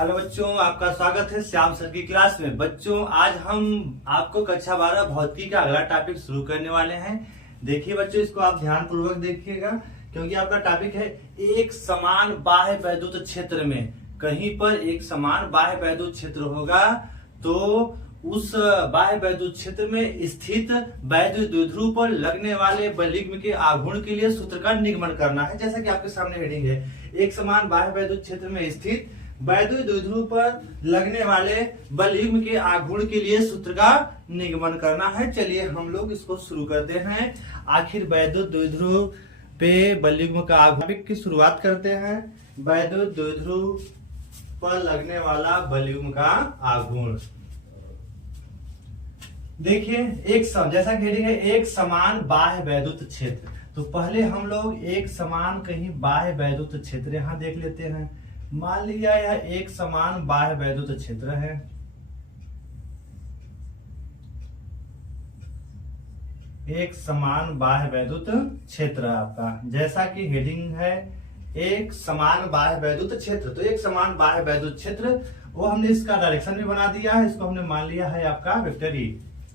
Hello बच्चों, आपका स्वागत है श्याम सर की क्लास में। बच्चों, आज हम आपको कक्षा 12 भौतिकी का अगला टॉपिक शुरू करने वाले हैं। देखिए बच्चों, इसको आप ध्यान पूर्वक देखिएगा क्योंकि आपका टॉपिक है एक समान बाह्य वैद्युत क्षेत्र में। कहीं पर एक समान बाह्य वैद्युत क्षेत्र होगा तो उस बाह्य वैद्युत क्षेत्र में स्थित वैद्युत द्विध्रुव पर लगने वाले बलिग्म के आघूर्ण के लिए सूत्र का निगमन करना है। जैसा कि आपके सामने हेडिंग है, एक समान बाह्य वैद्युत क्षेत्र में स्थित वैद्युत द्विध्रुव पर लगने वाले बलिग्म के आघूर्ण के लिए सूत्र का निगमन करना है। चलिए हम लोग इसको शुरू करते हैं। आखिर वैद्युत द्विध्रुव पे बलिग्म का आघूर्ण की शुरुआत करते हैं। वैद्युत द्विध्रुव पर लगने वाला बलिग्म का आघूर्ण देखिए जैसा कि हेडिंग है एक समान बाह्य वैद्युत क्षेत्र। तो पहले हम लोग एक समान कहीं बाह्य वैद्युत क्षेत्र यहां देख लेते हैं। मान लिया यह एक समान बाह्य वैद्युत क्षेत्र है। एक समान बाह्य वैद्युत क्षेत्र आपका, जैसा कि हेडिंग है एक समान बाह्य वैद्युत क्षेत्र। तो एक समान बाह्य वैद्युत क्षेत्र वो हमने इसका डायरेक्शन भी बना दिया है। इसको हमने मान लिया है आपका वेक्टर ई।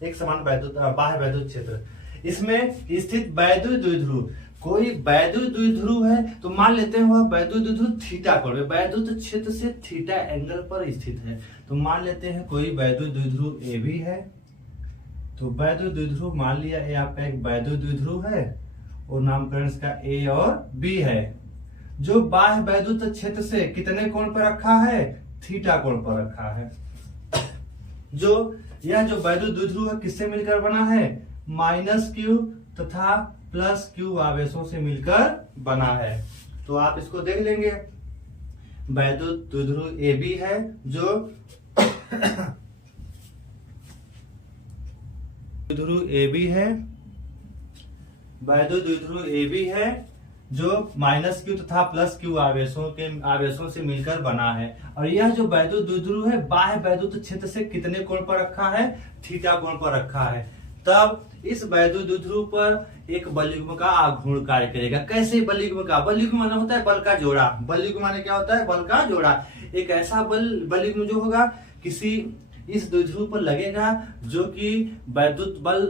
एक समान बाह्य वैद्युत क्षेत्र, इसमें स्थित वैद्युत द्विध्रुव, कोई वैद्युत द्विध्रुव है तो मान लेते हैं वह वैद्युत द्विध्रुव थीटा कोण में वैद्युत क्षेत्र से थीटा एंगल पर स्थित है। तो मान लेते हैं कोई वैद्युत द्विध्रुव ए भी है। तो वैद्युत द्विध्रुव मान लिया ये आपका एक वैद्युत द्विध्रुव है और नामकरण इसका ए और बी है, जो बाह्य वैद्युत क्षेत्र से कितने कोण पर रखा है? थीटा कोण पर रखा है। यह जो वैद्युत द्विध्रुव है किससे मिलकर बना है? माइनस क्यू तथा प्लस क्यू आवेशों से मिलकर बना है। तो आप इसको देख लेंगे। वैद्युत द्विध्रुव ए बी है जो द्विध्रुव ए बी है, वैद्युत द्विध्रुव ए बी है जो माइनस क्यू तथा प्लस क्यू आवेशों से मिलकर बना है। और यह जो वैद्युत द्विध्रुव है बाह्य वैद्युत क्षेत्र से कितने कोण पर रखा है? थीटा कोण पर रखा है। तब इस वैद्युत द्विध्रुव पर एक बलिग्म का आघूर्ण कार्य करेगा। कैसे बलिग्म का? बलिग्म माने होता है बल का जोड़ा। बलिग्म माने क्या होता है? बल का जोड़ा। एक ऐसा बलिग्म जो होगा किसी इस द्विध्रुव पर लगेगा जो कि वैद्युत बल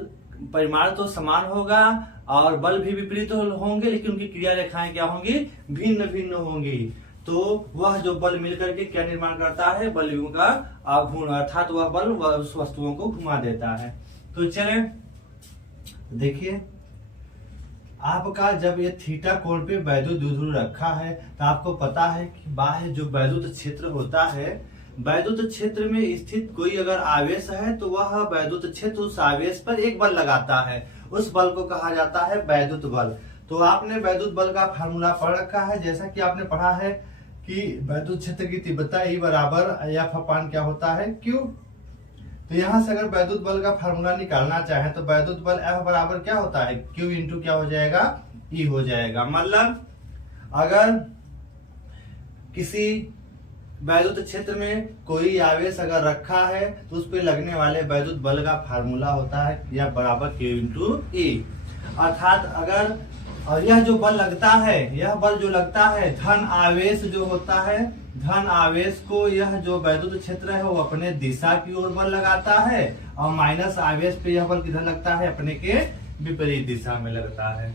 परिमाण तो समान होगा और बल भी विपरीत होंगे, लेकिन उनकी क्रिया रेखाएं क्या होंगी? भिन्न भिन्न होंगी। तो वह जो बल मिलकर के क्या निर्माण करता है? बलिग्म का आघूर्ण, अर्थात वह बल उस वस्तुओं को घुमा देता है। तो चले देखिए, आपका जब ये थीटा कोण पे वैद्युत द्विध्रुव रखा है तो आपको पता है कि बाह्य जो वैद्युत क्षेत्र होता है, वैद्युत क्षेत्र में स्थित कोई अगर आवेश है तो वह वैद्युत क्षेत्र उस आवेश पर एक बल लगाता है। उस बल को कहा जाता है वैद्युत बल। तो आपने वैद्युत बल का फार्मूला पढ़ रखा है। जैसा कि आपने पढ़ा है कि वैद्युत क्षेत्र की तीव्रता E बराबर एफ अपान क्या होता है? क्यू। तो यहां से अगर वैद्युत बल का फार्मूला निकालना चाहे तो वैद्युत बल F बराबर क्या होता है? Q इंटू क्या हो जाएगा? E हो जाएगा। मतलब अगर किसी वैद्युत क्षेत्र में कोई आवेश अगर रखा है तो उस पर लगने वाले वैद्युत बल का फार्मूला होता है या बराबर Q इंटू E। अर्थात अगर और यह जो बल लगता है, यह बल जो लगता है धन आवेश जो होता है, धन आवेश को यह जो वैद्युत क्षेत्र है वो अपने दिशा की ओर बल लगाता है और माइनस आवेश पे यह बल किधर लगता है? अपने के विपरीत दिशा में लगता है।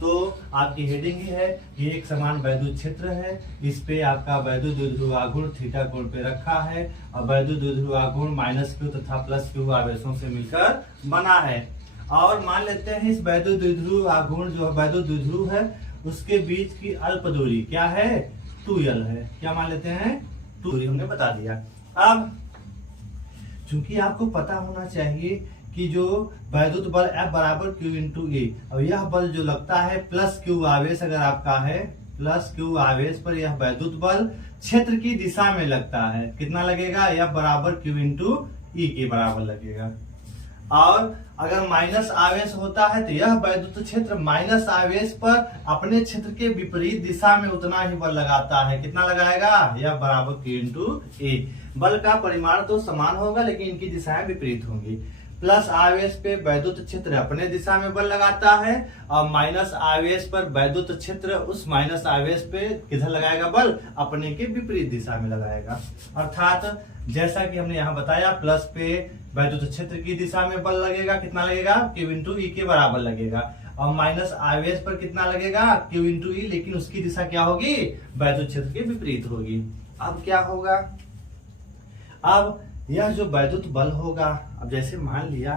तो आपकी हेडिंग ही है कि एक समान वैद्युत क्षेत्र है, इस पे आपका वैद्युत द्विध्रुव आघूर्ण थीटा कोण पे रखा है और वैद्युत द्विध्रुव आघूर्ण माइनस क्यू तथा प्लस क्यू आवेशों से मिलकर बना है। और मान लेते हैं इस वैद्युत द्विध्रुव आघूर्ण जो वैद्युत द्विध्रुव है उसके बीच की अल्प दूरी क्या है? 2l है। क्या मान लेते हैं? 2 दूरी हमने बता दिया। अब चूंकि आपको पता होना चाहिए कि जो वैद्युत बल F बराबर Q इंटू E, और यह बल जो लगता है प्लस Q आवेश अगर आपका है, प्लस Q आवेश पर यह वैद्युत बल क्षेत्र की दिशा में लगता है। कितना लगेगा? F बराबर Q इंटू E के बराबर लगेगा। और अगर माइनस आवेश होता है तो यह वैद्युत क्षेत्र माइनस आवेश पर अपने क्षेत्र के विपरीत दिशा में उतना ही बल लगाता है। कितना लगाएगा? यह बराबर Q इंटू E। बल का परिमाण तो समान होगा लेकिन इनकी दिशाएं विपरीत होंगी। प्लस आवेश पे वैद्युत क्षेत्र अपने दिशा में बल लगाता है और माइनस आवेश पर वैद्युत क्षेत्र उस माइनस आवेश पे किधर लगाएगा बल, अपने के विपरीत दिशा में लगाएगा। अर्थात जैसा कि हमने यहाँ बताया, प्लस पे वैद्युत क्षेत्र की दिशा में बल लगेगा, कितना लगेगा, Q इंटू ई के बराबर लगेगा, और माइनस आवेश पर कितना लगेगा, Q इंटू ई, लेकिन उसकी दिशा क्या होगी, वैद्युत क्षेत्र के विपरीत होगी। अब क्या होगा, अब यह जो वैद्युत बल होगा, अब जैसे मान लिया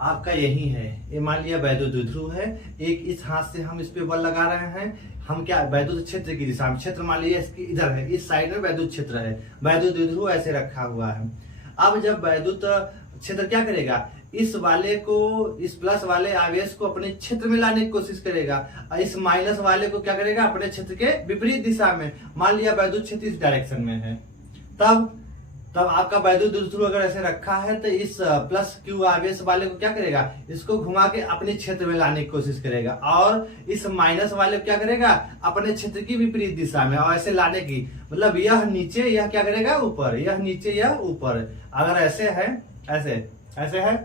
आपका यही है, ये मान लिया वैद्युत द्विध्रुव है, एक इस हाथ से हम इस पे बल लगा रहे हैं, हम क्या वैद्युत क्षेत्र की दिशा में, क्षेत्र मान लीजिए इसकी इधर है, इस साइड में वैद्युत क्षेत्र है, वैद्युत द्विध्रुव ऐसे रखा हुआ है। अब जब वैद्युत क्षेत्र क्या करेगा, इस वाले को, इस प्लस वाले आवेश को अपने क्षेत्र में लाने की कोशिश करेगा, और इस माइनस वाले को क्या करेगा, अपने क्षेत्र के विपरीत दिशा में। मान लिया वैद्युत क्षेत्र इस डायरेक्शन में है, तब आपका वैद्युत द्विध्रुव अगर ऐसे रखा है तो इस प्लस क्यू आवेश वाले को क्या करेगा, इसको घुमा के अपने क्षेत्र में लाने की कोशिश करेगा, और इस माइनस वाले को क्या करेगा, अपने क्षेत्र की विपरीत दिशा में, और ऐसे लाने की, मतलब यह नीचे, यह क्या करेगा ऊपर, यह नीचे, यह ऊपर। अगर ऐसे है, ऐसे है,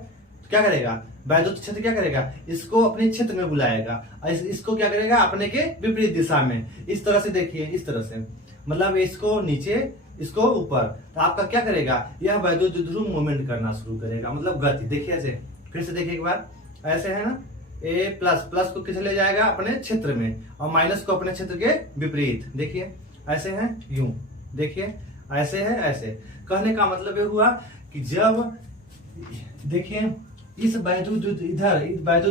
क्या करेगा, वैद्युत क्षेत्र क्या करेगा, इसको अपने क्षेत्र में बुलाएगा, और इसको क्या करेगा, अपने के विपरीत दिशा में। इस तरह से देखिए, इस तरह से, मतलब इसको नीचे, इसको ऊपर, तो आपका क्या करेगा, यह वैद्युत द्विध्रुव मूवमेंट करना शुरू करेगा, मतलब गति। देखिए ऐसे, फिर से देखिए एक बार, ऐसे है ना, ए प्लस को किसे ले जाएगा, अपने क्षेत्र में, और माइनस को अपने क्षेत्र के विपरीत। देखिए ऐसे है, यूं देखिए, ऐसे है, ऐसे। कहने का मतलब ये हुआ कि जब देखिए इस वैद्युत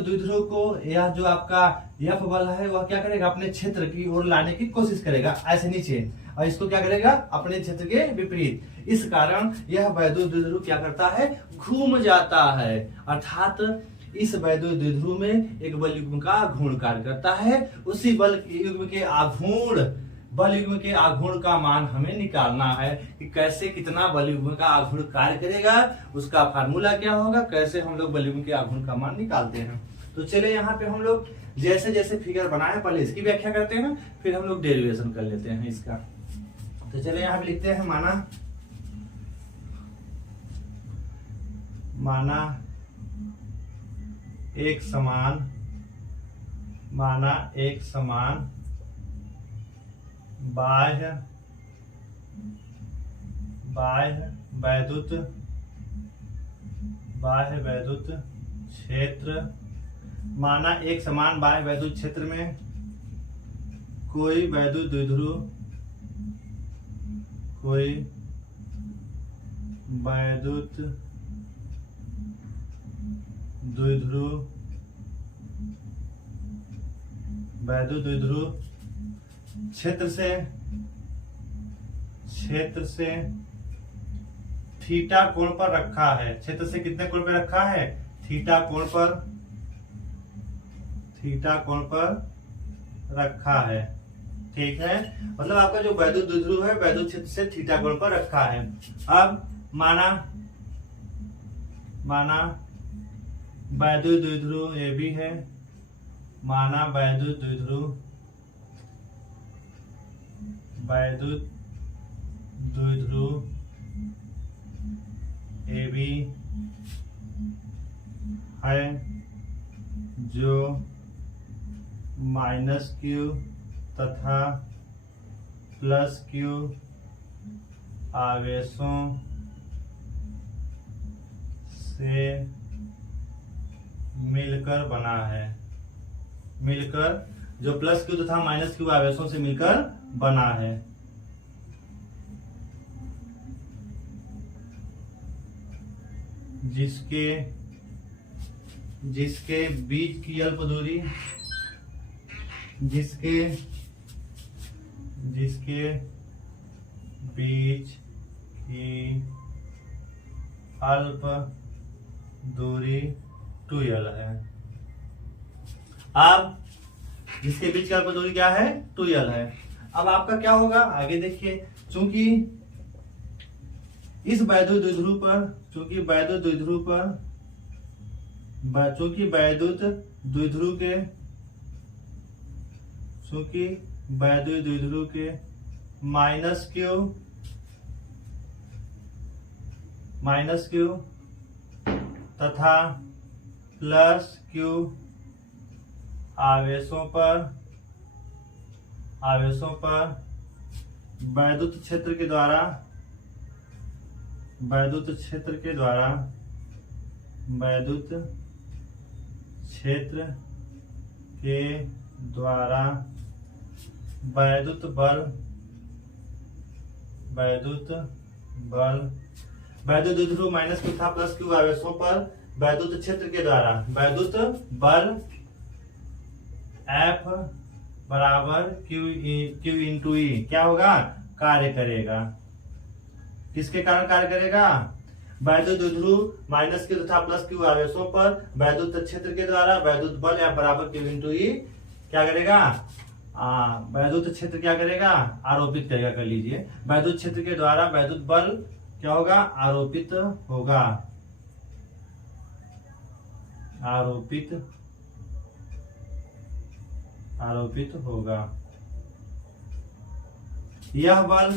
द्विध्रुव को, यह जो आपका F बल है वह क्या करेगा, अपने क्षेत्र की ओर लाने की कोशिश करेगा, ऐसे नीचे, और इसको क्या करेगा, अपने क्षेत्र के विपरीत। इस कारण यह वैद्युत द्विध्रुव क्या करता है, घूम जाता है। अर्थात इस वैद्युत द्विध्रुव में एक बल युग्म का घूर्ण कार्य करता है। उसी बल युग्म के आघूर्ण का मान हमें निकालना है कि कैसे, कितना बल युग्म का आघूर्ण कार्य करेगा, उसका फार्मूला क्या होगा, कैसे हम लोग बल युग्म के आघूर्ण का मान निकालते हैं। तो चले यहाँ पे हम लोग जैसे जैसे फिगर बनाए, पहले इसकी व्याख्या करते हैं, फिर हम लोग डेरिवेशन कर लेते हैं इसका। तो चले यहाँ पे लिखते हैं, माना एक समान बाह्य वैद्युत क्षेत्र, माना एक समान बाह्य वैद्युत क्षेत्र में कोई वैद्युत द्विध्रुव क्षेत्र से थीटा कोण पर रखा है। क्षेत्र से कितने कोण पर रखा है, थीटा कोण पर रखा है। ठीक है, मतलब आपका जो वैद्युत द्विध्रुव है वैद्युत क्षेत्र से थीटा कोण पर रखा है। अब माना वैद्युत द्विध्रुव ये भी है, माना वैद्युत द्विध्रुव ए भी है, जो माइनस क्यू तथा प्लस क्यू आवेशों से मिलकर बना है। मिलकर, जो प्लस क्यू तथा माइनस क्यू आवेशों से मिलकर बना है। जिसके बीच की अल्प दूरी, जिसके बीच की अल्प दूरी 2l है। अब जिसके बीच की अल्प दूरी क्या है, 2l है। अब आपका क्या होगा, आगे देखिए, चूंकि इस वैद्युत द्विध्रुव पर, चूंकि वैद्युत द्विध्रुव के माइनस क्यू तथा प्लस क्यू आवेशों पर वैद्युत क्षेत्र के द्वारा वैद्युत क्षेत्र के द्वारा वैद्युत द्विध्रुव माइनस क्यू तथा प्लस क्यू आवेशों पर वैद्युत क्षेत्र के द्वारा वैद्युत बल F बराबर Q इंटू ई क्या होगा, कार्य करेगा। किसके कारण कार्य करेगा? वैद्युत द्विध्रुव माइनस क्यू तथा प्लस क्यू आवेशों पर वैद्युत क्षेत्र के द्वारा वैद्युत बल F बराबर Q इंटू ई क्या करेगा, वैद्युत क्षेत्र क्या करेगा, आरोपित करेगा। कर लीजिए, वैद्युत क्षेत्र के द्वारा वैद्युत बल क्या होगा, आरोपित होगा। यह बल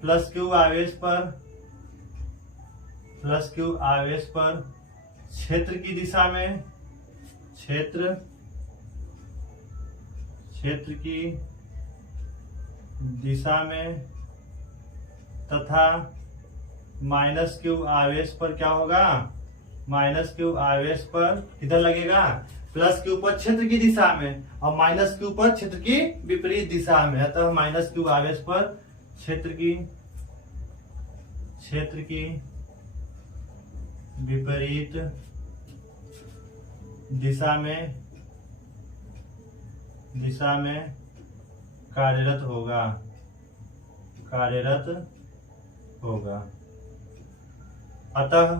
प्लस क्यू आवेश पर क्षेत्र की दिशा में तथा माइनस क्यू आवेश पर क्या होगा, माइनस क्यू आवेश पर किधर लगेगा, प्लस क्यू पर क्षेत्र की दिशा में और माइनस क्यू पर क्षेत्र की विपरीत दिशा में। अतः माइनस क्यू आवेश पर क्षेत्र की विपरीत दिशा में कार्यरत होगा। अतः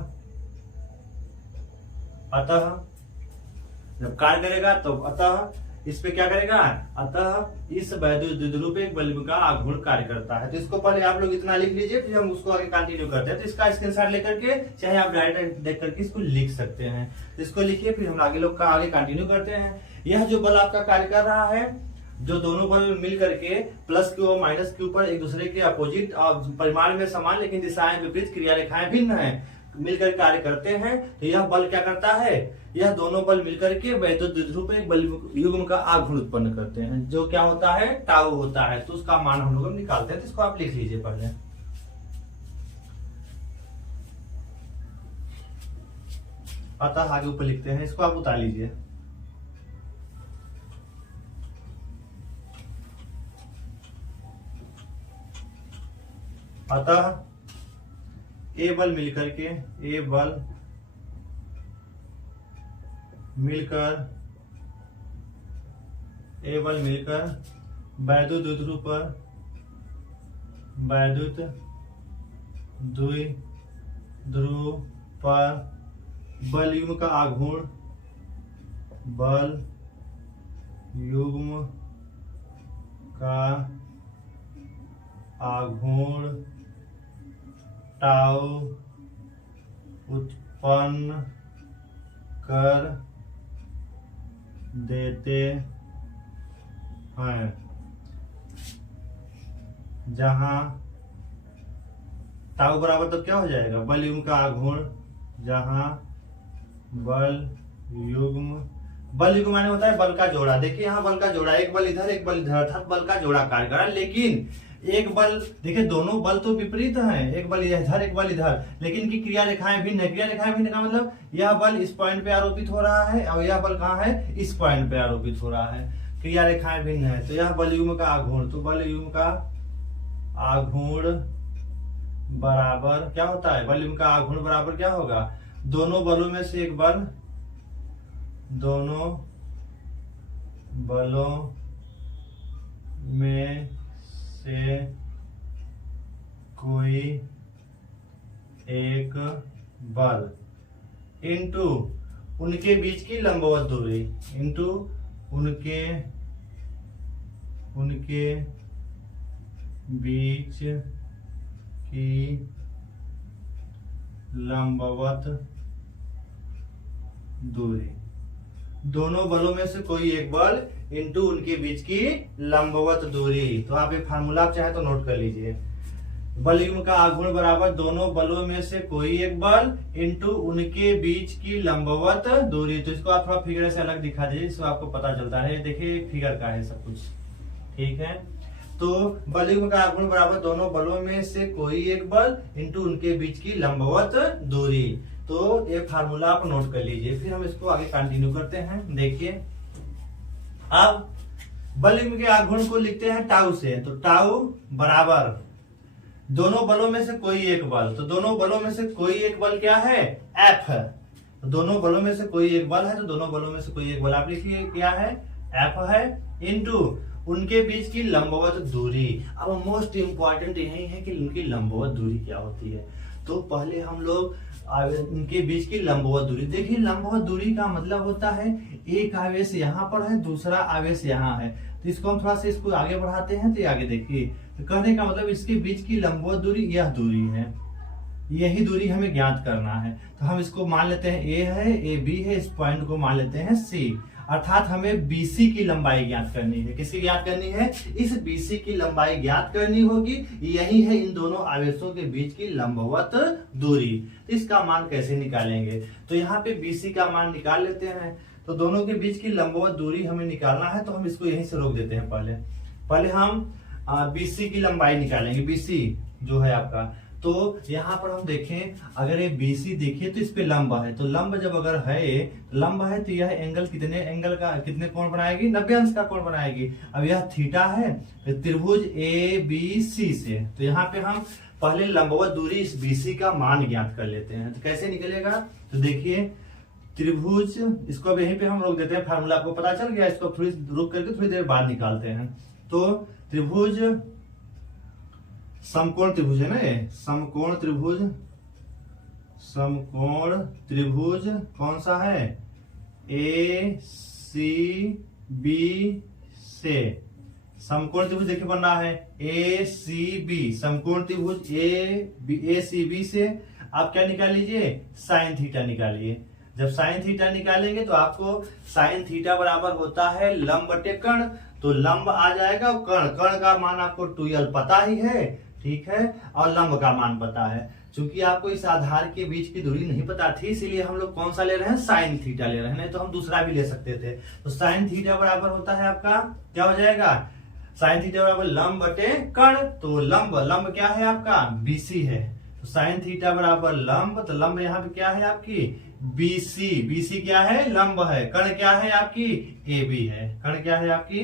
जब कार्य करेगा तो अतः इस पे क्या करेगा, अतः इस वैद्युत द्विध्रुव पे एक बल्ब का आघूर्ण कार्य करता है। तो इसको पहले आप लोग इतना लिख लीजिए, फिर हम उसको आगे कंटिन्यू करते हैं। तो इसका स्क्रीनशॉट लेकर के चाहे आप डायरेक्ट देख करके इसको लिख सकते हैं। तो इसको लिखिए, फिर हम आगे लोग का आगे कंटिन्यू करते हैं। यह जो बल आपका कार्य कर रहा है, जो दोनों बल मिल करके प्लस क्यू और माइनस क्यू पर एक दूसरे के अपोजिट और परिमाण में समान लेकिन दिशाएं विपरीत, क्रिया रेखाएं भिन्न हैं, मिलकर कार्य करते हैं। तो यह बल क्या करता है, यह दोनों बल मिलकर के वैद्युत द्विध्रुव पे एक बल युग्म का आघूर्ण उत्पन्न करते हैं, जो क्या होता है, टाउ होता है। तो उसका मान हम लोग निकालते हैं। तो इसको आप लिख लीजिए पहले। अतः आगे ऊपर लिखते हैं, इसको आप उतार लीजिए। अतः ए बल मिलकर वैद्युत द्विध्रुव पर बल युग्म का आघूर्ण टाउ उत्पन्न कर देते हैं, जहां टाउ बराबर तो क्या हो जाएगा, बल युग्म का आघूर्ण, जहां बल युग्म माने होता है बल का जोड़ा। देखिए यहाँ बल का जोड़ा, एक बल इधर एक बल इधर, अर्थात बल का जोड़ा कार्य करा। लेकिन एक बल, देखिए दोनों बल तो विपरीत हैं, एक बल इधर एक बल इधर, लेकिन इनकी क्रिया रेखाएं भिन्न है। क्रिया रेखाएं भिन्न का मतलब यह बल इस पॉइंट पे आरोपित हो रहा है और यह बल कहाँ है, इस पॉइंट पे आरोपित हो रहा है। क्रिया रेखाएं भिन्न है। तो यह बल युग्म का आघूर्ण, तो बल युग्म का आघूर्ण बराबर क्या होता है, बल युग्म का आघूर्ण बराबर क्या होगा, दोनों बलों में से एक बल, दोनों बलों में से कोई एक बल इंटू उनके बीच की लंबवत दूरी, इंटू उनके बीच की लंबवत दूरी। दोनों बलों में से कोई एक बल इंटू उनके बीच की लंबवत दूरी। तो आप ये फार्मूला आप चाहे तो नोट कर लीजिए। बल युग्म का आघूर्ण बराबर दोनों बलों में से कोई एक बल इंटू उनके बीच की लंबवत दूरी। तो इसको आप थोड़ा फिगर से अलग दिखा दीजिए, इसको आपको पता चलता है। देखिए फिगर का है सब कुछ, ठीक है। तो बल युग्म का आघूर्ण बराबर दोनों बलों में से कोई एक बल इंटू उनके बीच की लंबवत दूरी। तो ये फार्मूला आप नोट कर लीजिए, फिर हम इसको आगे कंटिन्यू करते हैं। देखिए अब बल युग्म के आघूर्ण को लिखते हैं टाउ से। तो टाउ बराबर दोनों बलों में से कोई एक बल। तो दोनों बलों में से कोई एक बल क्या है? एफ है। तो दोनों बलों में से कोई एक बल है, तो दोनों बलों में से कोई एक बल आप लिखिए क्या है? एफ है, इनटू उनके बीच की लंबवत दूरी। अब मोस्ट इंपॉर्टेंट यही है कि उनकी लंबवत दूरी क्या होती है। तो पहले हम लोग उनके बीच की लंबवत दूरी देखिए। लंबवत दूरी का मतलब होता है एक आवेश यहाँ पर है, दूसरा आवेश यहाँ है। तो इसको हम थोड़ा सा इसको आगे बढ़ाते हैं। तो आगे देखिए, तो कहने का मतलब इसके बीच की लंबवत दूरी यह दूरी है, यही दूरी हमें ज्ञात करना है। तो हम इसको मान लेते हैं ए है, ए बी है, इस पॉइंट को मान लेते हैं सी। अर्थात हमें बीसी की लंबाई ज्ञात करनी है। किसकी ज्ञात करनी है? इस बीसी की लंबाई ज्ञात करनी होगी। यही है इन दोनों आवेशों के बीच की लंबवत दूरी। इसका मान कैसे निकालेंगे? तो यहाँ पे बीसी का मान निकाल लेते हैं। तो दोनों के बीच की लंबवत दूरी हमें निकालना है, तो हम इसको यहीं से रोक देते हैं। पहले हम बीसी की लंबाई निकालेंगे। बीसी जो है आपका, तो यहाँ पर हम देखें, अगर ये बीसी देखिए तो इस पे लंब है। तो लंब जब अगर है, लंब है तो यह एंगल कितने कोण बनाएगी? 90 अंश का कोण बनाएगी। अब यह थीटा है, तो त्रिभुज ए बी सी से। तो यहाँ पे हम पहले लंबवत दूरी इस बीसी का मान ज्ञात कर लेते हैं। तो कैसे निकलेगा? तो देखिए त्रिभुज, इसको अब यहीं पे हम रोक देते हैं। फार्मूला आपको पता चल गया, इसको थोड़ी रुक करके थोड़ी देर बाद निकालते हैं। तो त्रिभुज समकोण त्रिभुज है ना, ये समकोण त्रिभुज। समकोण त्रिभुज कौन सा है? ए सी बी से समकोण त्रिभुज देखिए बन रहा है ए सी बी। समकोण त्रिभुज ए सी बी से आप क्या निकाल लीजिए? साइन थीटा निकालिए। जब साइन थीटा निकालेंगे तो आपको साइन थीटा बराबर होता है लंब बटे कर्ण। तो लंब आ जाएगा, कर्ण का मान आपको 2l पता ही है, ठीक है, और लंब का मान पता है। चूंकि आपको इस आधार के बीच की दूरी नहीं पता थी, इसीलिए हम लोग कौन सा ले रहे हैं? साइन थीटा ले रहे हैं। नहीं तो हम दूसरा भी ले सकते थे। तो साइन थीटा बराबर होता है आपका, क्या हो जाएगा? साइन थीटा बराबर लंब बटे कर्ण। तो लंब क्या है आपका? बीसी है। तो साइन थीटा बराबर लंब, तो लंब यहाँ पे क्या है आपकी? बीसी। बीसी क्या है? लंब है। कर्ण क्या है आपकी? ए बी है। कर्ण क्या है आपकी?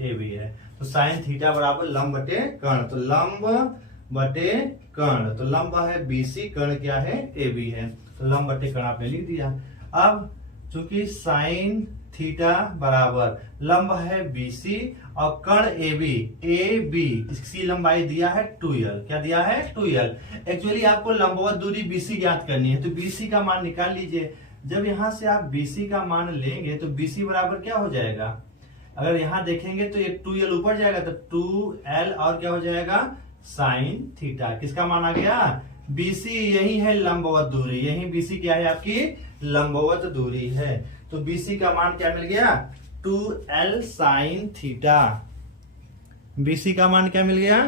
ए बी है। तो साइन थीटा बराबर लंब बटे कर्ण। तो लंब बटे कर्ण, तो लंब है बीसी, कर्ण क्या है? ए बी है। तो लंब बटे कर्ण आपने लिख दिया। अब चूंकि साइन थीटा बराबर लंब है बीसी और कर्ण ए बी, इसकी लंबाई दिया है 2l। क्या दिया है? 2l। एक्चुअली आपको लंबवत दूरी बीसी ज्ञात करनी है, तो बीसी का मान निकाल लीजिए। जब यहां से आप बीसी का मान लेंगे तो बीसी बराबर क्या हो जाएगा? अगर यहां देखेंगे तो ये 2l ऊपर जाएगा, तो 2l और क्या हो जाएगा? Sine theta. किसका मान आ गया? बीसी। यही है लंबवत दूरी, यही बीसी क्या है आपकी? लंबवत दूरी है। तो बीसी का मान क्या मिल गया? 2l sine theta. बीसी का मान क्या मिल गया?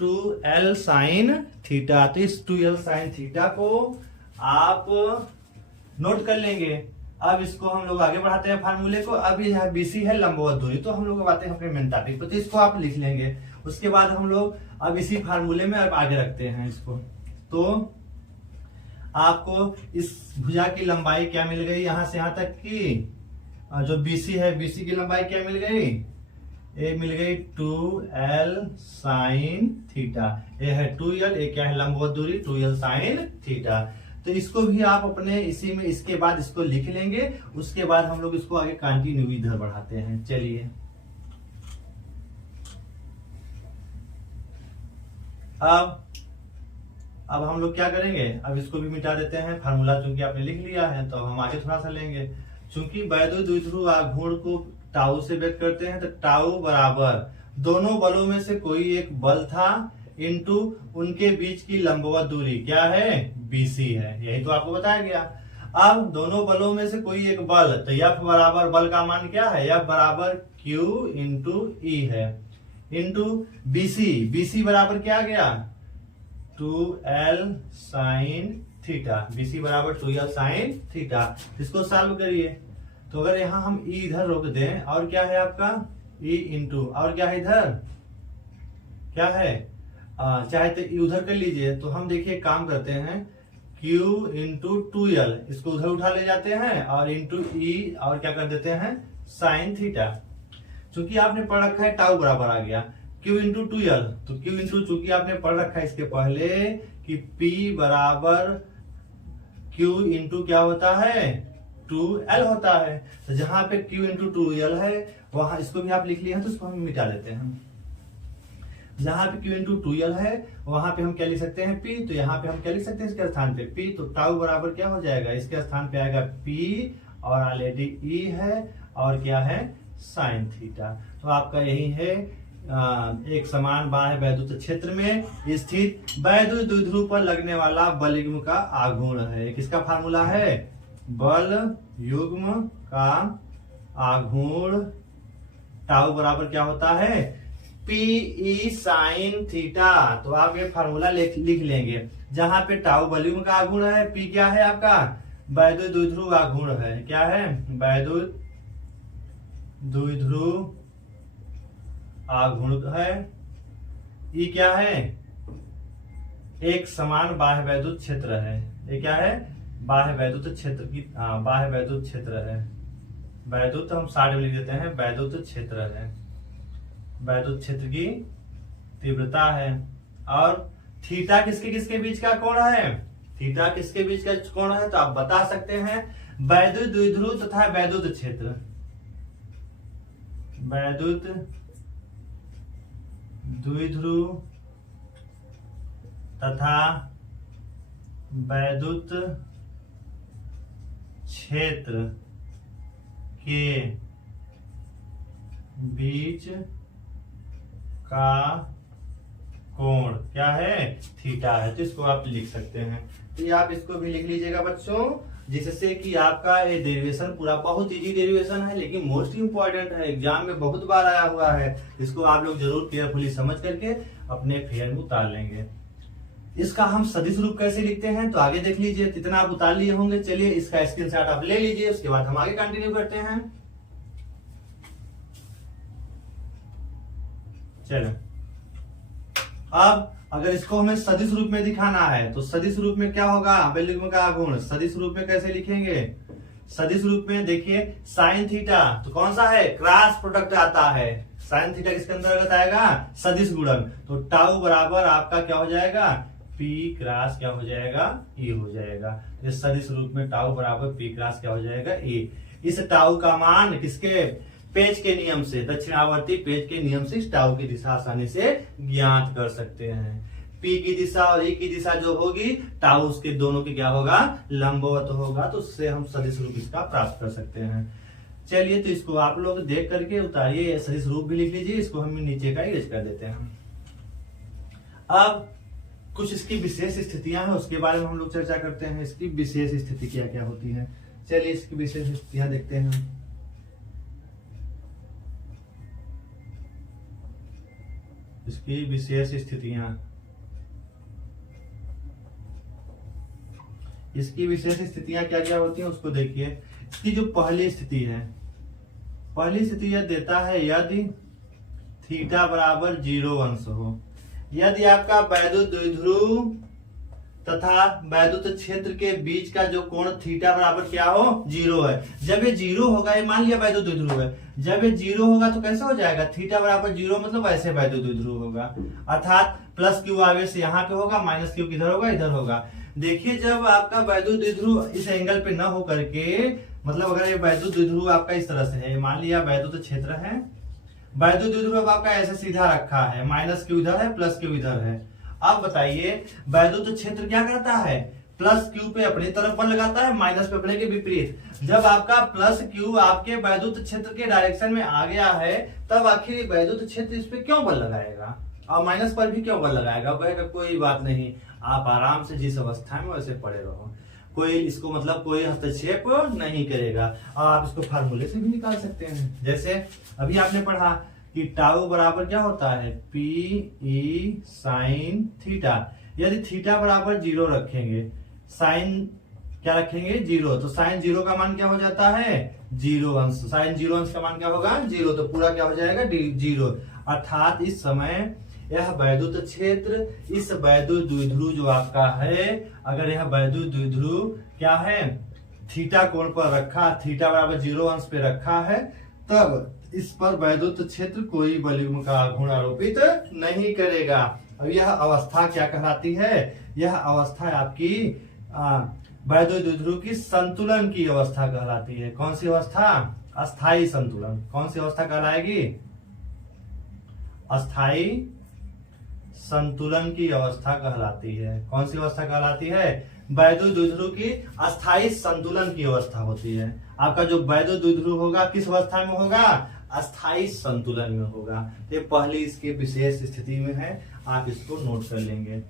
2l sine theta. तो इस 2l साइन थीटा को आप नोट कर लेंगे। अब इसको हम लोग आगे बढ़ाते हैं फार्मूले को। अब यह बीसी है लंबवत दूरी, तो हम लोग बातें अपने मेन टॉपिक पर, तो इसको आप लिख लेंगे। उसके बाद हम लोग अब इसी फार्मूले में अब आगे रखते हैं इसको। तो आपको इस भुजा की लंबाई क्या मिल गई? यहां से यहां तक की जो बीसी है, बीसी की लंबाई क्या मिल गई? ये मिल गई 2l साइन थीटा। ये है 2l, ये क्या है? लंबवत दूरी 2l साइन थीटा। तो इसको भी आप अपने इसी में इसके बाद इसको लिख लेंगे। उसके बाद हम लोग इसको आगे कंटिन्यू इधर बढ़ाते हैं। चलिए अब हम लोग क्या करेंगे? अब इसको भी मिटा देते हैं। फार्मूला चूंकि आपने लिख लिया है तो हम आगे थोड़ा सा लेंगे। चूंकि वैद्युत द्विध्रुव आघूर्ण को टाउ से व्यक्त करते हैं, तो टाउ बराबर दोनों बलों में से कोई एक बल था इंटू उनके बीच की लंबवत दूरी क्या है? बीसी है। यही तो आपको बताया गया। अब दोनों बलों में से कोई एक बल, तो F बराबर बल का मान क्या है? F बराबर Q इंटू ई है, इंटू बीसी। बीसी बराबर क्या आ गया? 2l साइन थीटा, BC बराबर 2l साइन थीटा। इसको सॉल्व करिए तो अगर यहाँ हम E इधर रोक दें, और क्या है आपका E इंटू, और क्या है इधर, क्या है चाहे तो E उधर कर लीजिए। तो हम देखिए काम करते हैं, Q इंटू 2l, इसको उधर उठा ले जाते हैं और इंटू E, और क्या कर देते हैं साइन थीटा। चूंकि आपने पढ़ रखा है टाउ बराबर आ गया Q इंटू 2l, तो Q इंटू, चूंकि आपने पढ़ रखा है इसके पहले कि P बराबर Q इंटू क्या होता है 2l होता है। तो जहां पे Q इंटू 2l है वहां, इसको भी आप लिख लिए हैं तो इसको हम मिटा देते हैं। जहां पे Q इंटू 2l है वहां पे हम क्या लिख सकते हैं P, तो यहाँ पे हम क्या लिख सकते हैं इसके स्थान पे P, तो टाउ बराबर क्या हो जाएगा, इसके स्थान पे आएगा P और ऑलरेडी E है और क्या है साइन थीटा। तो आपका यही है एक समान बाह्य वैद्युत क्षेत्र में स्थित वैद्युत द्विध्रुव पर लगने वाला बल युग्म का आघूर्ण है। किसका फार्मूला है, बल युग्म का आघूर्ण टाउ बराबर क्या होता है PE साइन थीटा। तो आप ये फार्मूला लिख लेंगे, जहां पे टाउ बल युग्म का आघूर्ण है, P क्या है आपका वैद्युत द्विध्रुव आघूर्ण है, क्या है वैद्युत द्विध्रुव आघूर्ण है। E क्या है, एक समान बाह्य वैद्युत क्षेत्र है। ये क्या है, बाह्य वैद्युत क्षेत्र की, बाह्य वैद्युत क्षेत्र है। वैद्युत हम साइड में लिख देते हैं, वैद्युत क्षेत्र है, वैद्युत क्षेत्र की तीव्रता है। और थीटा किसके किसके बीच का कोण है, थीटा किसके बीच का कोण है, तो आप बता सकते हैं वैद्युत द्विध्रुव तथा वैद्युत क्षेत्र, वैद्युत द्विध्रुव तथा वैद्युत क्षेत्र के बीच का कोण क्या है, थीटा है। तो इसको आप लिख सकते हैं, तो ये आप इसको भी लिख लीजिएगा बच्चों, जिससे कि आपका ये डेरिवेशन पूरा बहुत इजी डेरिवेशन है, लेकिन मोस्ट इंपॉर्टेंट है, एग्जाम में बहुत बार आया हुआ है। इसको आप लोग जरूर केयरफुली समझ करके अपने फेयर में उतार लेंगे। इसका हम सदिश रूप कैसे लिखते हैं तो आगे देख लीजिए, कितना आप उतार लिए होंगे। चलिए इसका स्क्रीनशॉट आप ले लीजिए, उसके बाद हम आगे कंटिन्यू करते हैं। चलो अब अगर इसको हमें सदिश रूप में दिखाना है तो सदिश रूप में क्या होगा, बल युग्म का आघूर्ण सदिश रूप में कैसे लिखेंगे, सदिश रूप में देखिए साइन थीटा, तो कौन सा है क्रॉस प्रोडक्ट आता है, साइन थीटा किसके अंतर्गत आएगा सदिश गुणन। तो टाउ बराबर आपका क्या हो जाएगा P क्रॉस क्या हो जाएगा E हो जाएगा। इस सदिश रूप में टाउ बराबर P क्रॉस क्या हो जाएगा E। इस टाउ का मान किसके, पेज के नियम से, दक्षिणावर्ती पेज के नियम से इस टाउ की दिशा आसानी से ज्ञात कर सकते हैं। P की दिशा और E की दिशा जो होगी, टाउ उसके दोनों की क्या होगा लंबवत होगा, तो उससे हम सदिश रूप इसका प्राप्त कर सकते हैं। चलिए तो इसको आप लोग देख करके उतारिए, सदिश रूप भी लिख लीजिए, इसको हम नीचे का इरेज कर देते हैं। अब कुछ इसकी विशेष स्थितियां हैं, उसके बारे में हम लोग चर्चा करते हैं। इसकी विशेष स्थिति क्या क्या होती है, चलिए इसकी विशेष स्थितियां देखते हैं। इसकी विशेष स्थितियां, इसकी विशेष स्थितियां क्या क्या होती हैं उसको देखिए। इसकी जो पहली स्थिति है, पहली स्थिति यह देता है यदि थीटा बराबर 0 अंश हो, यदि आपका वैद्युत द्विध्रुव तथा वैद्युत क्षेत्र के बीच का जो कोण थीटा बराबर क्या हो 0 है। जब ये 0 होगा, ये मान लिया वैद्युत द्विध्रुव है, जब ये 0 होगा तो कैसे हो जाएगा, थीटा बराबर 0 मतलब ऐसे वैद्युत द्विध्रुव होगा, अर्थात प्लस क्यू आवेश यहाँ पे होगा, माइनस क्यू किधर होगा इधर होगा। देखिए जब आपका वैद्युत द्विध्रुव इस एंगल पे न हो करके, मतलब अगर ये वैद्युत द्विध्रुव आपका इस तरह से है, मान लिया वैद्युत क्षेत्र है, वैद्युत द्विध्रुव आपका ऐसे सीधा रखा है, माइनस क्यू इधर है प्लस क्यू इधर है। अब बताइए वैद्युत क्षेत्र क्या करता है, प्लस क्यू पे अपनी तरफ बल लगाता है, माइनस पे अपने के विपरीत। जब आपका प्लस क्यू आपके वैद्युत क्षेत्र के डायरेक्शन में आ गया है, तब आखिर वैद्युत क्षेत्र इस पे क्यों बल लगाएगा, और माइनस पर भी क्यों बल लगाएगा, कहेगा कोई बात नहीं, आप आराम से जिस अवस्था में वैसे पड़े रहो, कोई इसको मतलब कोई हस्तक्षेप नहीं करेगा। और आप इसको फार्मूले से भी निकाल सकते हैं। जैसे अभी आपने पढ़ा कि टाउ बराबर क्या होता है पी ई साइन थीटा। यदि थीटा बराबर 0 रखेंगे, साइन क्या रखेंगे 0, तो साइन 0 का मान क्या हो जाता है 0 अंश। साइन 0 अंश का मान क्या होगा 0, तो पूरा क्या हो जाएगा 0। अर्थात इस समय यह वैद्युत क्षेत्र इस वैद्युत द्विध्रुव जो आपका है, अगर यह वैद्युत द्विध्रुव क्या है थीटा कोण पर रखा, थीटा बराबर 0 अंश पे रखा है, तब इस पर वैद्युत क्षेत्र कोई बलयुग्म का आघूर्ण आरोपित नहीं करेगा। अब यह अवस्था क्या कहलाती है, यह अवस्था आपकी वैद्युत द्विध्रुव की संतुलन की अवस्था कहलाती है। कौन सी अवस्था, अस्थाई संतुलन। कौन सी अवस्था कहलाएगी, अस्थाई संतुलन की अवस्था कहलाती है। कौन सी अवस्था कहलाती है, वैद्युत द्विध्रुव की अस्थाई संतुलन की अवस्था होती है। आपका जो वैद्युत द्विध्रुव होगा किस अवस्था में होगा, अस्थाई संतुलन में होगा। ये पहली इसकी विशेष स्थिति में है, आप इसको नोट कर लेंगे।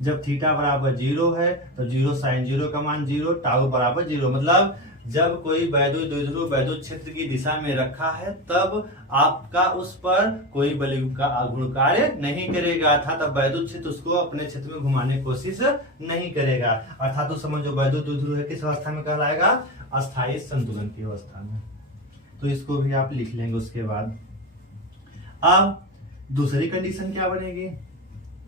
जब थीटा बराबर 0 है तो 0 साइन 0 का मान 0, टाउ बराबर 0, मतलब जब कोई वैद्युत द्विध्रुव वैद्युत क्षेत्र की दिशा में रखा है तब आपका उस पर कोई बलयुग्म का आघूर्ण कार्य नहीं करेगा, अर्थात अब वैद्युत क्षेत्र उसको अपने क्षेत्र में घुमाने की कोशिश नहीं करेगा। अर्थात उस समय जो वैद्युत द्विध्रुव है किस अवस्था में कहलाएगा, अस्थाई संतुलन की अवस्था में। तो इसको भी आप लिख लेंगे। उसके बाद अब दूसरी कंडीशन क्या बनेगी,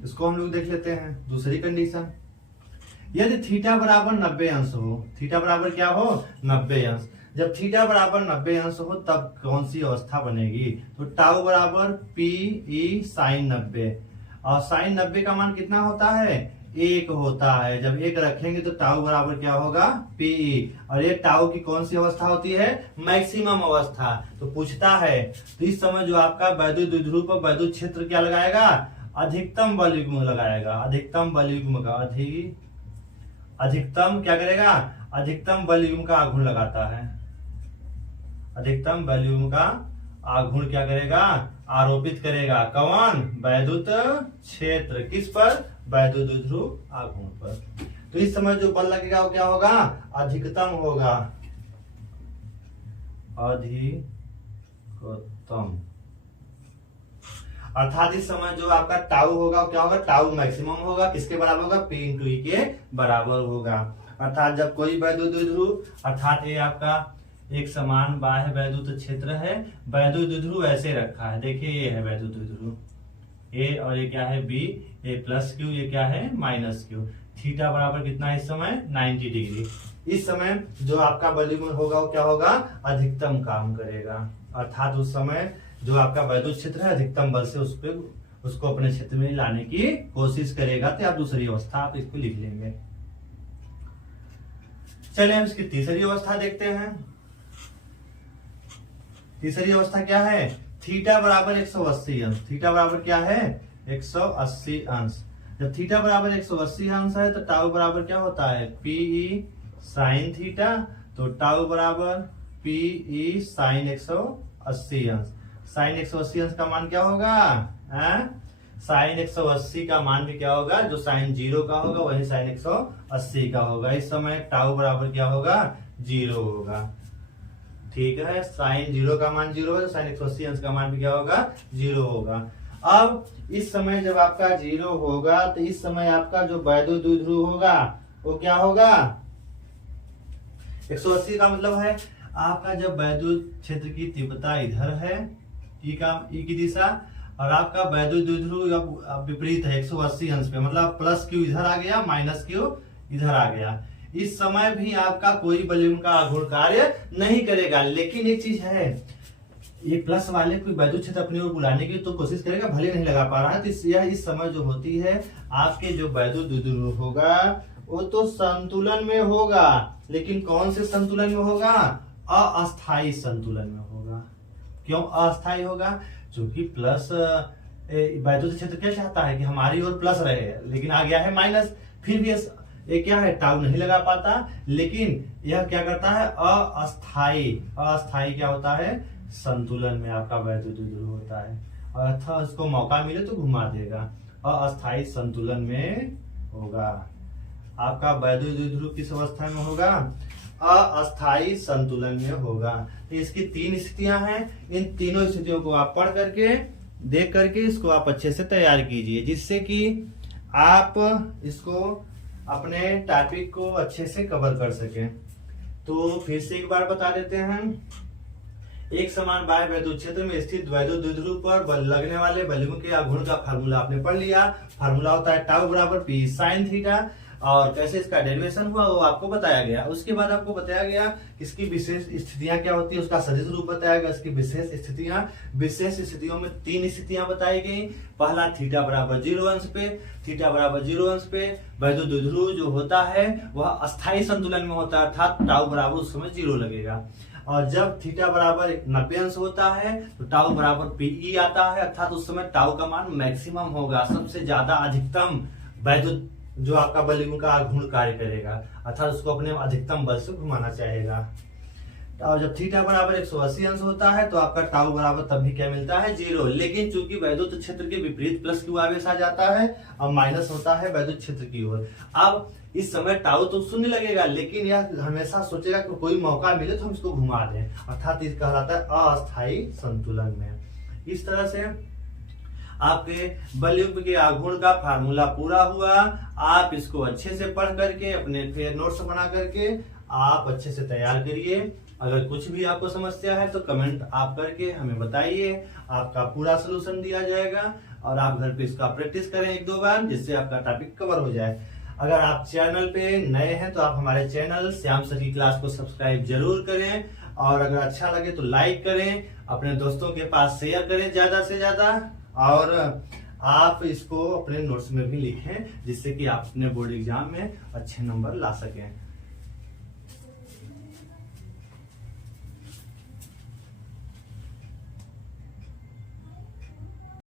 इसको हम लोग देख लेते हैं। दूसरी कंडीशन, यदि थीटा बराबर 90 अंश हो, थीटा बराबर क्या हो 90 अंश, जब थीटा बराबर 90 अंश हो तब कौन सी अवस्था बनेगी, तो टाउ बराबर पी ई साइन 90, और साइन 90 का मान कितना होता है 1 होता है। जब 1 रखेंगे तो टाउ बराबर क्या होगा पी, और ये टाउ की कौन सी अवस्था होती है, मैक्सिमम अवस्था। तो पूछता है तो इस समय जो आपका वैद्युत द्विध्रुव पर वैद्युत क्षेत्र क्या लगाएगा, अधिकतम बलयुग्म लगाएगा। अधिकतम बलयुग्म का अधिकतम क्या करेगा, अधिकतम बलयुग्म का आघूर्ण लगाता है। अधिकतम बलयुग्म का आघूर्ण क्या करेगा, आरोपित करेगा। कौन, वैद्युत क्षेत्र, किस पर, वैद्युत द्विध्रुव आघूर्ण पर। तो इस समय जो बल लगेगा वो क्या होगा, अधिकतम होगा, अधिकतम। अर्थात इस समय जो आपका टाउ होगा क्या होगा, टाउ मैक्सिमम होगा, किसके बराबर होगा, P इंटू ई के बराबर होगा। अर्थात जब कोई वैद्युत द्विध्रुव, अर्थात ये आपका एक समान बाह्य वैद्युत क्षेत्र है, वैद्युत द्विध्रुव ऐसे रखा है, देखिए ये है वैद्युत द्विध्रुव ए, और ये क्या है बी, ए प्लस क्यू, ये क्या है माइनस क्यू। थीटा बराबर कितना है इस समय 90 डिग्री। इस समय जो आपका बलयुग्म होगा वो क्या होगा, अधिकतम काम करेगा। अर्थात उस समय जो आपका वैद्युत क्षेत्र है अधिकतम बल से उसको अपने क्षेत्र में लाने की कोशिश करेगा। तो आप दूसरी अवस्था आप इसको लिख लेंगे। चलिए हम इसकी तीसरी अवस्था देखते हैं। तीसरी अवस्था क्या है, थीटा बराबर 180 अंश। थीटा बराबर क्या है 180 अंश। जब थीटा बराबर 180 अंश है तो टाउ बराबर क्या होता है पीई साइन थीटा, तो टाउ बराबर पीई साइन 180 अंश। साइन 180 अंश का मान क्या होगा, साइन 180 का मान भी क्या होगा, जो साइन 0 का होगा वही साइन 180 का होगा। इस समय टाउ बराबर क्या होगा 0 होगा। ठीक है, साइन 0 का मान 0 है तो साइन 180 अंश का मान भी क्या होगा 0 होगा। अब इस समय जब आपका 0 होगा तो इस समय आपका जो वैद्युत द्विध्रुव होगा वो क्या होगा 180 का मतलब है आपका जब वैद्युत क्षेत्र की तीव्रता इधर है ई की दिशा, और आपका वैद्युत द्विध्रुव विपरीत है 180 अंश पे, मतलब प्लस क्यू इधर आ गया माइनस क्यू इधर आ गया। इस समय भी आपका कोई बलयुग्म का आघूर्ण कार्य नहीं करेगा। लेकिन एक चीज है, ये प्लस वाले कोई वैद्युत क्षेत्र अपनी ओर बुलाने की तो कोशिश करेगा, भले नहीं लगा पा रहा है। तो यह इस समय जो होती है आपके जो वैद्युत द्विध्रुव होगा वो तो संतुलन में होगा, लेकिन कौन से संतुलन में होगा, अस्थाई संतुलन में होगा। क्यों अस्थाई होगा, क्योंकि प्लस वैद्युत क्षेत्र क्या चाहता है कि हमारी ओर प्लस रहे, लेकिन आ गया है माइनस। फिर भी ये क्या है टाउ नहीं लगा पाता, लेकिन यह क्या करता है अस्थाई। अस्थाई क्या होता है, संतुलन में आपका वैद्युत द्विध्रुव होता है, अर्थात उसको मौका मिले तो घुमा देगा। अस्थाई संतुलन में होगा आपका वैद्युत द्विध्रुव किस अवस्था में होगा, अस्थाई संतुलन में होगा। तो इसकी 3 स्थितियां हैं, इन तीनों स्थितियों को आप पढ़ करके देख करके इसको आप अच्छे से तैयार कीजिए, जिससे कि आप इसको अपने टॉपिक को अच्छे से कवर कर सकें। तो फिर से एक बार बता देते हैं, एक समान बाह्य वैद्युत क्षेत्र में स्थित वैद्युत द्विध्रुव पर लगने वाले बलों के आघूर्ण का फार्मूला आपने पढ़ लिया। फार्मूला होता है टाउ बराबर पी साइन थीटा, और कैसे इसका डेरिवेशन हुआ वो आपको बताया गया। उसके बाद आपको बताया गया इसकी विशेष स्थितियां क्या होती है, उसका सदिश रूप बताया गया, इसकी विशेष स्थितियों में 3 स्थितियां बताई गई। पहला थीटा बराबर 0 अंश पे, थीटा बराबर 0 अंश पे वैद्युत द्विध्रुव जो होता है वह अस्थायी संतुलन में होता है, अर्थात टाउ बराबर उस समय 0 लगेगा। और जब थीटा बराबर 90 अंश होता है तो टाउ बराबर पीई आता है, अर्थात उस समय टाउ का मान मैक्सिमम होगा, सबसे ज्यादा अधिकतम वैद्युत जो आपका बलयों का आघूर्ण कार्य करेगा, अर्थात उसको अपने अधिकतम बल से घुमाना चाहेगा। और जब थीटा बराबर 180 अंश होता है तो आपका टाउ बराबर तब भी क्या मिलता है 0। लेकिन चूंकि वैद्युत क्षेत्र के विपरीत प्लस क्यू आवेश आ जाता है और माइनस होता है वैद्युत क्षेत्र की ओर, अब इस समय टाउ तो शून्य लगेगा, लेकिन यह हमेशा सोचेगा कि कोई मौका मिले तो हम इसको घुमा दें, अर्थात इस कहलाता है अस्थायी संतुलन में। इस तरह से आपके बलयुग्म के आघूर्ण का फार्मूला पूरा हुआ। आप इसको अच्छे से पढ़ करके अपने फिर नोट्स बना करके आप अच्छे से तैयार करिए। अगर कुछ भी आपको समस्या है तो कमेंट आप करके हमें बताइए, आपका पूरा सलूशन दिया जाएगा और आप घर पे इसका प्रैक्टिस करें 1-2 बार, जिससे आपका टॉपिक कवर हो जाए। अगर आप चैनल पे नए हैं तो आप हमारे चैनल श्याम सर की क्लास को सब्सक्राइब जरूर करें, और अगर अच्छा लगे तो लाइक करें, अपने दोस्तों के पास शेयर करें ज्यादा से ज्यादा, और आप इसको अपने नोट्स में भी लिखें, जिससे कि आप अपने बोर्ड एग्जाम में अच्छे नंबर ला सकें।